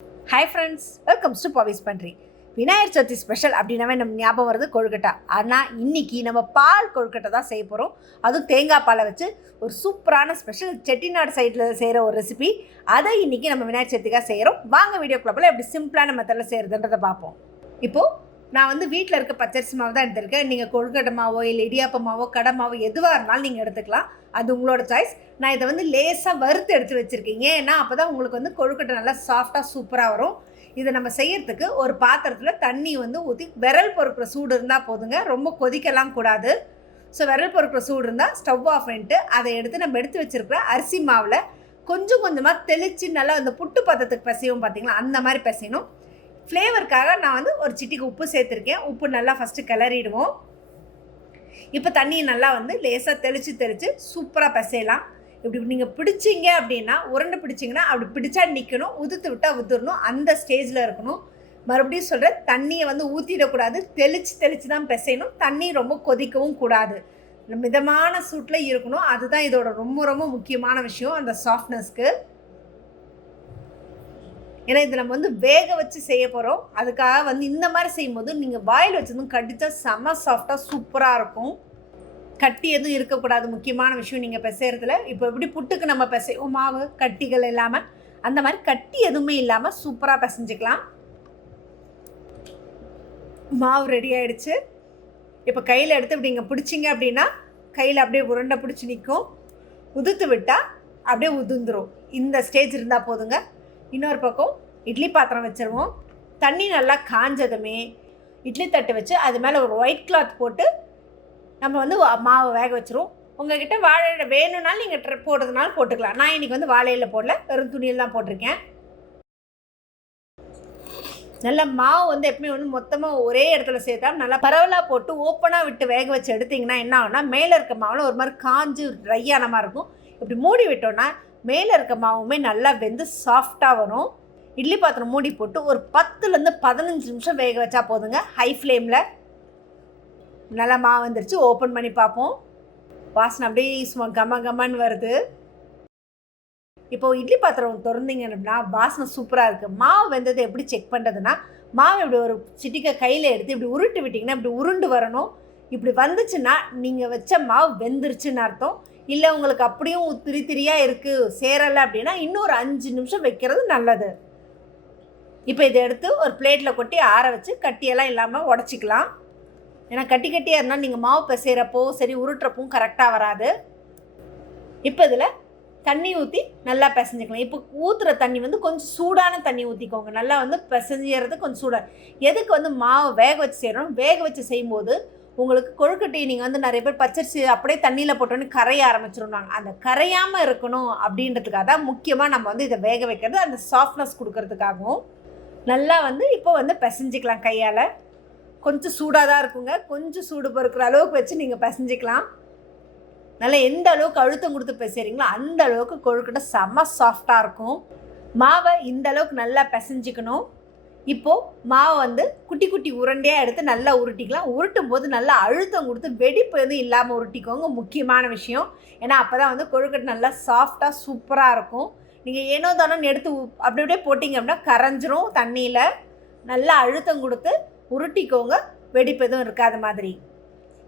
Hi friends, welcomes to பவிஸ் பண்றி. Vinayagar Chaturthi special அப்படின்னாவே நம்ம ஞாபகம் வருது கொழுக்கட்டை. ஆனால் இன்னைக்கு நம்ம பால் கொழுக்கட்டை தான் செய்ய போகிறோம். அதுவும் தேங்காய் பாலை வச்சு ஒரு சூப்பரான ஸ்பெஷல் செட்டிநாடு சைடில் செய்கிற ஒரு ரெசிபி. அதை இன்னைக்கு நம்ம விநாயகர் சதுர்த்திக்காக செய்கிறோம். வாங்க வீடியோ கிளப்பில் எப்படி சிம்பிளான மெத்தடில் செய்கிறதுன்றதை பார்ப்போம். இப்போது நான் வீட்டில் இருக்க பச்சரிசி மாவு தான் எடுத்திருக்கேன். நீங்கள் கொழுக்கட்டை மாவோ இல்லை இடியாப்ப மாவோ கடை மாவோ எதுவாக இருந்தாலும் நீங்கள் எடுத்துக்கலாம். அது உங்களோட சாய்ஸ். நான் இதை லேசாக வறுத்து எடுத்து வச்சுருக்கீங்க. ஏன்னா அப்போ தான் உங்களுக்கு கொழுக்கட்டை நல்லா சாஃப்டாக சூப்பராக வரும். இதை நம்ம செய்யறதுக்கு ஒரு பாத்திரத்தில் தண்ணி ஊற்றி விரல் பொறுக்கிற சூடு இருந்தால் போதுங்க. ரொம்ப கொதிக்கலாம் கூடாது. ஸோ விரல் பொறுக்கிற சூடு இருந்தால் ஸ்டவ் ஆஃப் பண்ணிட்டு அதை எடுத்து நம்ம எடுத்து வச்சுருக்கிற அரிசி மாவில் கொஞ்சம் கொஞ்சமாக தெளித்து நல்லா அந்த புட்டு பதத்துக்கு பிசையும் பார்த்தீங்களா, அந்த மாதிரி பிசையணும். ஃப்ளேவருக்காக நான் ஒரு சிட்டிக்கு உப்பு சேர்த்துருக்கேன். உப்பு நல்லா ஃபஸ்ட்டு கிளறிடுவோம். இப்போ தண்ணியை நல்லா லேசாக தெளித்து சூப்பராக பிசையலாம். இப்படி நீங்கள் பிடிச்சிங்க அப்படின்னா, உருண்டை பிடிச்சிங்கன்னா அப்படி பிடிச்சா நிற்கணும், உதுத்து விட்டால் உதுரணும், அந்த ஸ்டேஜில் இருக்கணும். மறுபடியும் சொல்கிறேன், தண்ணியை ஊற்றிடக்கூடாது, தெளித்து தான் பிசையணும். தண்ணி ரொம்ப கொதிக்கவும் கூடாது, மிதமான சூட்டில் இருக்கணும். அதுதான் இதோட ரொம்ப ரொம்ப முக்கியமான விஷயம், அந்த சாஃப்ட்னஸ்க்கு. ஏன்னா இது நம்ம வேக வச்சு செய்ய போகிறோம். அதுக்காக இந்த மாதிரி செய்யும்போது நீங்கள் வாயில் வச்சதும் கடித்தா செம்ம சாஃப்டாக சூப்பராக இருக்கும். கட்டி எதுவும் இருக்கக்கூடாது, முக்கியமான விஷயம் நீங்கள் பிசைறதுல. இப்போ எப்படி புட்டுக்கு நம்ம பிசைவோம் மாவு கட்டிகள் இல்லாமல், அந்த மாதிரி கட்டி எதுவுமே இல்லாமல் சூப்பராக பிசைஞ்சிக்கலாம். மாவு ரெடி ஆகிடுச்சு. இப்போ கையில் எடுத்து இப்படி நீங்கள் பிடிச்சிங்க அப்படின்னா கையில் அப்படியே உருண்டை பிடிச்சி நிற்கும். உதுத்து விட்டால் அப்படியே உதுந்துடும். இந்த ஸ்டேஜ் இருந்தால் போதுங்க. இன்னொரு பக்கம் இட்லி பாத்திரம் வச்சுருவோம். தண்ணி நல்லா காஞ்சதுமே இட்லி தட்டு வச்சு அது மேலே ஒரு ஒயிட் கிளாத் போட்டு நம்ம மாவை வேக வச்சுருவோம். உங்கள்கிட்ட வாழை வேணும்னாலும் நீங்கள் போடுறதுனாலும் போட்டுக்கலாம். நான் இன்றைக்கி வாழையில் போடல, வெறும் துணியில் தான் போட்டிருக்கேன். நல்லா மாவு எப்பவுமே மொத்தமாக ஒரே இடத்துல சேர்த்தா நல்லா பரவலாக போட்டு ஓப்பனாக விட்டு வேக வச்சு எடுத்திங்கன்னா என்ன ஆகுனா, மேலே இருக்க மாவில் ஒரு மாதிரி காஞ்சு ட்ரையான மாதிரி இருக்கும். இப்படி மூடி விட்டோன்னா மேலே இருக்க மாவுமே நல்லா வெந்து சாஃப்டாக வரும். இட்லி பாத்திரம் மூடி போட்டு ஒரு 10லேருந்து 15 நிமிஷம் வேக வச்சா போதுங்க, ஹை ஃப்ளேமில். நல்லா மாவு வந்துருச்சு. ஓப்பன் பண்ணி பார்ப்போம். வாசனை அப்படியே சும்மா கம்மன்னு வருது. இப்போது இட்லி பாத்திரம் திறந்தீங்கன்னா வாசனை சூப்பராக இருக்குது. மாவு வெந்தது எப்படி செக் பண்ணுறதுன்னா, மாவு இப்படி ஒரு சிட்டிக்கை கையில் எடுத்து இப்படி உருட்டு விட்டிங்கன்னா இப்படி உருண்டு வரணும். இப்படி வந்துச்சுன்னா நீங்கள் வச்ச மாவு வெந்துருச்சுன்னு அர்த்தம். இல்லை உங்களுக்கு அப்படியும் திரியாக இருக்குது, சேரலை அப்படின்னா இன்னொரு 5 நிமிஷம் வைக்கிறது நல்லது. இப்போ இதை எடுத்து ஒரு பிளேட்டில் கொட்டி ஆற வச்சு கட்டியெல்லாம் இல்லாமல் உடச்சிக்கலாம். ஏன்னா கட்டியாக இருந்தால் நீங்கள் மாவு பிசைகிறப்போ சரி உருட்டுறப்பவும் கரெக்டாக வராது. இப்போ இதில் தண்ணி ஊற்றி நல்லா பிசைஞ்சிக்கலாம். இப்போ ஊற்றுற தண்ணி கொஞ்சம் சூடான தண்ணி ஊற்றிக்கோங்க. நல்லா பிசைஞ்சிறது கொஞ்சம் சூடாக. எதுக்கு மாவு வேக வச்சு செய்கிறோம், வேக வச்சு செய்யும்போது உங்களுக்கு கொழுக்கட்டை நீங்கள் நிறைய பேர் பச்சரிசி அப்படியே தண்ணியில் போட்டோன்னு கரைய ஆரம்பிச்சிருவாங்க. அந்த கரையாமல் இருக்கணும் அப்படின்றதுக்காக தான் முக்கியமாக நம்ம இதை வேக வைக்கிறது, அந்த சாஃப்ட்னஸ் கொடுக்கறதுக்காகவும். நல்லா இப்போ பிசைஞ்சிக்கலாம் கையால். கொஞ்சம் சூடாக தான் இருக்குங்க, கொஞ்சம் சூடு பொறுக்கிற அளவுக்கு வச்சு நீங்கள் பிசைஞ்சிக்கலாம். நல்லா எந்த அளவுக்கு அழுத்தம் கொடுத்து பிசைறீங்களோ அந்த அளவுக்கு கொழுக்கட்டை செம்ம சாஃப்டாக இருக்கும். மாவை இந்த அளவுக்கு நல்லா பிசைஞ்சிக்கணும். இப்போது மாவை குட்டி குட்டி உருண்டையாக எடுத்து நல்லா உருட்டிக்கலாம். உருட்டும் போது நல்லா அழுத்தம் கொடுத்து வெடிப்பு எதுவும் இல்லாமல் உருட்டிக்கோங்க, முக்கியமான விஷயம். ஏன்னா அப்போ தான் கொழுக்கட்டை நல்லா சாஃப்டாக சூப்பராக இருக்கும். நீங்கள் ஏனோ தானோ எடுத்து அப்படி அப்படியே போட்டிங்க அப்படின்னா கரைஞ்சிரும் தண்ணியில். நல்லா அழுத்தம் கொடுத்து உருட்டிக்கோங்க, வெடிப்பு எதுவும் இருக்காத மாதிரி.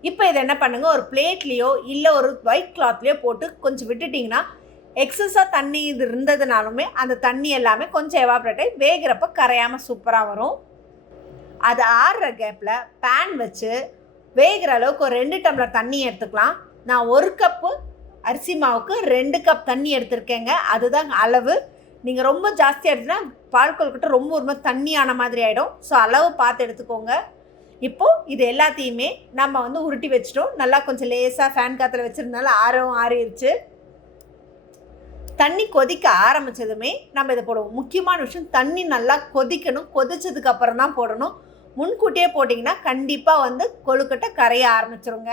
இப்போ இதை என்ன பண்ணுங்கள், ஒரு பிளேட்லேயோ இல்லை ஒரு ஒயிட் கிளாத்லேயோ போட்டு கொஞ்சம் விட்டுட்டிங்கன்னா எக்ஸஸாக தண்ணி இது இருந்ததுனாலுமே அந்த தண்ணி எல்லாமே கொஞ்சம் எவாப்ரேட் ஆகி வேகிறப்ப கரையாமல் சூப்பராக வரும். அது ஆறுற கேப்பில் பேன் வச்சு வேகிற அளவுக்கு ஒரு 2 டம்ளர் தண்ணி எடுத்துக்கலாம். நான் 1 கப்பு அரிசி மாவுக்கு 2 கப் தண்ணி எடுத்திருக்கேங்க, அதுதான் அளவு. நீங்கள் ரொம்ப ஜாஸ்தியாக எடுத்துன்னா பால் கொழுக்கட்டை ரொம்ப ஒரு மாதிரி தண்ணியான மாதிரி ஆகிடும். ஸோ அளவு பார்த்து எடுத்துக்கோங்க. இப்போது இது எல்லாத்தையுமே நம்ம உருட்டி வச்சிட்டோம். நல்லா கொஞ்சம் லேசாக ஃபேன் காற்றுல வச்சுருந்தாலும் ஆறிடுச்சு. தண்ணி கொதிக்க ஆரம்பித்ததுமே நம்ம இதை போடுவோம். முக்கியமான விஷயம், தண்ணி நல்லா கொதிக்கணும். கொதிச்சதுக்கு அப்புறம் தான் போடணும். முன்கூட்டியே போட்டிங்கன்னா கண்டிப்பாக கொழுக்கட்டை கரைய ஆரம்பிச்சிருங்க.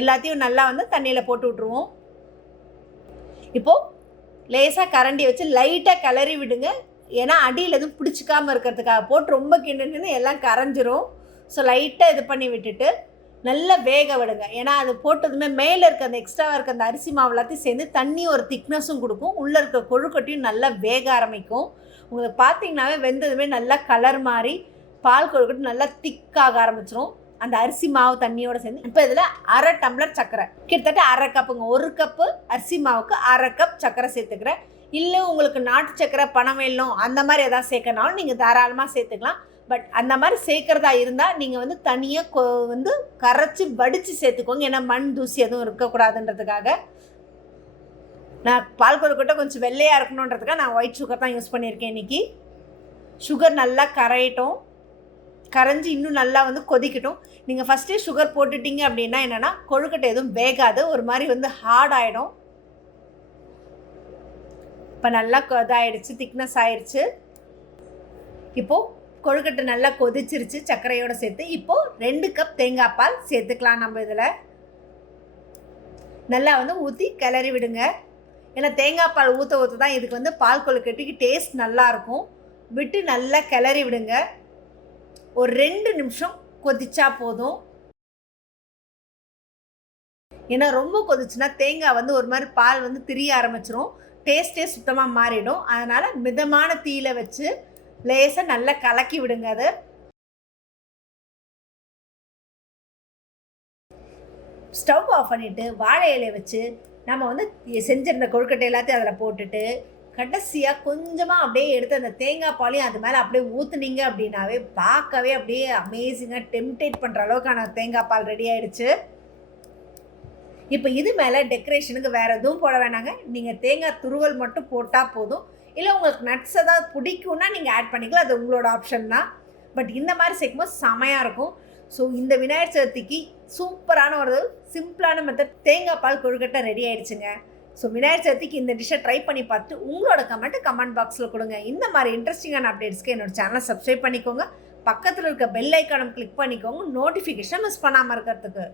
எல்லாத்தையும் நல்லா தண்ணியில் போட்டு விட்ருவோம். இப்போது லேசாக கரண்டி வச்சு லைட்டாக கிளறி விடுங்க. ஏன்னா அடியில் எதுவும் பிடிச்சிக்காமல் இருக்கிறதுக்காக. போட்டு ரொம்ப கிண்டுன்னு எல்லாம் கரைஞ்சிரும். ஸோ லைட்டாக இது பண்ணி விட்டுட்டு நல்லா வேக விடுங்க. ஏன்னா அது போட்டதுமே மேலே இருக்க அந்த எக்ஸ்ட்ராவாக இருக்க அந்த அரிசி மாவு எல்லாத்தையும் சேர்ந்து தண்ணி ஒரு திக்னஸும் கொடுக்கும். உள்ளே இருக்க கொழுக்கட்டையும் நல்லா வேக ஆரம்பிக்கும். உங்களுக்கு பார்த்தீங்கன்னாவே வெந்ததுமே நல்லா கலர் மாறி பால் கொழுக்கட்டை நல்லா திக்காக ஆரம்பிச்சிடும் அந்த அரிசி மாவு தண்ணியோடு சேர்ந்து. இப்போ இதில் 1/2 டம்ளர் சர்க்கரை, கிட்டத்தட்ட 1/2 கப்புங்க. 1 கப்பு அரிசி மாவுக்கு 1/2 கப் சர்க்கரை சேர்த்துக்கிறேன். இல்லை உங்களுக்கு நாட்டு சர்க்கரை பனம் வெல்லம் அந்த மாதிரி எதாவது சேர்க்கனாலும் நீங்கள் தாராளமாக சேர்த்துக்கலாம். பட் அந்த மாதிரி சேர்க்குறதா இருந்தால் நீங்கள் வந்து தனியாக வந்து கரைச்சி வடித்து சேர்த்துக்கோங்க. ஏன்னா மண் தூசி எதுவும் இருக்கக்கூடாதுன்றதுக்காக. நான் பால் கொழுக்கட்டை கொஞ்சம் வெள்ளையாக இருக்கணுன்றதுக்காக நான் ஒயிட் சுகர் தான் யூஸ் பண்ணியிருக்கேன் இன்றைக்கி. சுகர் நல்லா கரையட்டும், கரைஞ்சி இன்னும் நல்லா வந்து கொதிக்கட்டும். நீங்கள் ஃபஸ்ட்டே சுகர் போட்டுட்டீங்க அப்படின்னா என்னென்னா கொழுக்கட்டை எதுவும் வேகாது, ஒரு மாதிரி வந்து ஹார்ட் ஆகிடும். இப்போ நல்லா இதாகிடுச்சு, திக்னஸ் ஆயிடுச்சு. இப்போது கொழுக்கட்டை நல்லா கொதிச்சிருச்சு சர்க்கரையோடு சேர்த்து. இப்போது 2 கப் தேங்காய் பால் சேர்த்துக்கலாம். நம்ம இதில் நல்லா வந்து ஊற்றி கிளறி விடுங்க. ஏன்னா தேங்காய் பால் ஊற்ற தான் இதுக்கு வந்து பால் கொழுக்கட்டைக்கு டேஸ்ட் நல்லாயிருக்கும். விட்டு நல்லா கிளறி விடுங்க. ஒரு 2 நிமிஷம் கொதிச்சா போதும். ஏன்னா ரொம்ப கொதிச்சுன்னா தேங்காய் வந்து ஒரு மாதிரி பால் வந்து திரிய ஆரம்பிச்சிரும், டேஸ்ட்டே சுத்தமாக மாறிடும். அதனால் மிதமான தீயில வச்சு லேசாக நல்லா கலக்கி விடுங்க. அது ஸ்டவ் ஆஃப் பண்ணிவிட்டு வாழை இலையை வச்சு நம்ம வந்து செஞ்சிருந்த கொழுக்கட்டை எல்லாத்தையும் அதில் போட்டுட்டு கடைசியாக கொஞ்சமாக அப்படியே எடுத்து அந்த தேங்காய் பாலையும் அது மேலே அப்படியே ஊற்றுனீங்க அப்படின்னாவே பார்க்கவே அப்படியே அமேசிங்காக டெம்டேட் பண்ணுற அளவுக்கான தேங்காய் பால் ரெடி ஆகிடுச்சு. இப்போ இது மேலே டெக்கரேஷனுக்கு வேறு எதுவும் போட வேணாங்க. நீங்கள் தேங்காய் துருவல் மட்டும் போட்டால் போதும். இல்லை உங்களுக்கு நட்ஸ் ஏதாவது பிடிக்கும்னா நீங்கள் ஆட் பண்ணிக்கலாம், அது உங்களோட ஆப்ஷன் தான். பட் இந்த மாதிரி சேர்க்கும்போது செமையாக இருக்கும். ஸோ இந்த விநாயகர் சதுர்த்திக்கு சூப்பரான ஒரு சிம்பிளான மெத்தட் தேங்காய் பால் கொழுக்கட்டை ரெடி ஆகிடுச்சுங்க. ஸோ விநாயகர் சதுர்த்திக்கு இந்த டிஷ்ஷை ட்ரை பண்ணி பார்த்துட்டு உங்களோட கமெண்ட் பாக்ஸில் கொடுங்க. இந்த மாதிரி இன்ட்ரெஸ்டிங்கான அப்டேட்ஸ்க்கு என்னோட சேனலை சப்ஸ்கிரைப் பண்ணிக்கோங்க. பக்கத்தில் இருக்க பெல் ஐக்கானை கிளிக் பண்ணிக்கோங்க, நோட்டிஃபிகேஷன் மிஸ் பண்ணாமல் இருக்கிறதுக்கு.